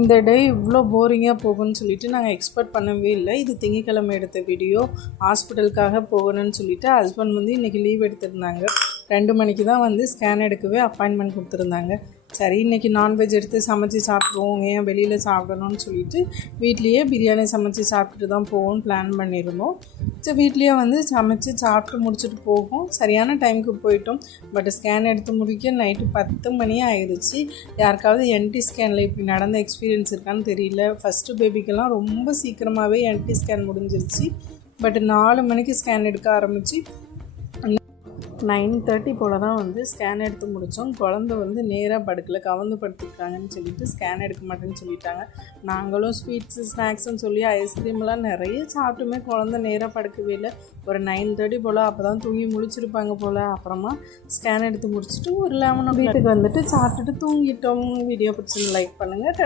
இந்த டே இவ்வளோ போரிங்காக போகும்னு சொல்லிட்டு நாங்கள் எக்ஸ்பெக்ட் பண்ணவே இல்லை. இது திங்கக்கிழமை எடுத்த வீடியோ ஹாஸ்பிட்டலுக்காக போகணும்னு சொல்லிட்டு ஹஸ்பண்ட் வந்து இன்றைக்கி லீவ் எடுத்திருந்தாங்க. ரெண்டு மணிக்கு தான் வந்து ஸ்கேன் எடுக்கவே அப்பாயின்மெண்ட் கொடுத்துருந்தாங்க. சரி இன்றைக்கி நான்வெஜ் எடுத்து சமைச்சு சாப்பிடுவோம். ஏன் வெளியில் சாப்பிடணும்னு சொல்லிட்டு வீட்லேயே பிரியாணி சமைச்சு சாப்பிட்டுட்டு தான் போவோம்னு பிளான் பண்ணியிருந்தோம். சரி வீட்லேயே வந்து சமைச்சு சாப்பிட்டு முடிச்சுட்டு போகும். சரியான டைமுக்கு போயிட்டோம். பட் ஸ்கேன் எடுத்து முடிக்க நைட்டு பத்து மணி ஆயிடுச்சு யாருக்காவது என்டி ஸ்கேனில் இப்படி நடந்த எக்ஸ்பீரியன்ஸ் இருக்கான்னு தெரியல. ஃபஸ்ட்டு பேபிக்கெல்லாம் ரொம்ப சீக்கிரமாகவே என்டி ஸ்கேன் முடிஞ்சிருச்சு. பட் நாலு மணிக்கு ஸ்கேன் எடுக்க ஆரம்பித்து நைன் தேர்ட்டி போல் தான் வந்து ஸ்கேன் எடுத்து முடித்தோம் குழந்த வந்து நேராக படுக்கல கவர்ந்து படுத்துக்கிட்டாங்கன்னு சொல்லிட்டு ஸ்கேன் எடுக்க மாட்டேன்னு சொல்லிட்டாங்க. நாங்களும் ஸ்வீட்ஸு ஸ்நாக்ஸ்னு சொல்லி ஐஸ்கிரீம்லாம் நிறைய சாப்பிட்டுமே குழந்த நேராக படுக்கவே இல்லை. ஒரு நைன் தேர்ட்டி போல் அப்போ தான் தூங்கி முழிச்சிருப்பாங்க போல். அப்புறமா ஸ்கேன் எடுத்து முடிச்சுட்டு ஒரு லெவன் வீட்டுக்கு வந்துட்டு சாப்பிட்டுட்டு தூங்கிட்டோம். வீடியோ பிடிச்சி லைக் பண்ணுங்கள்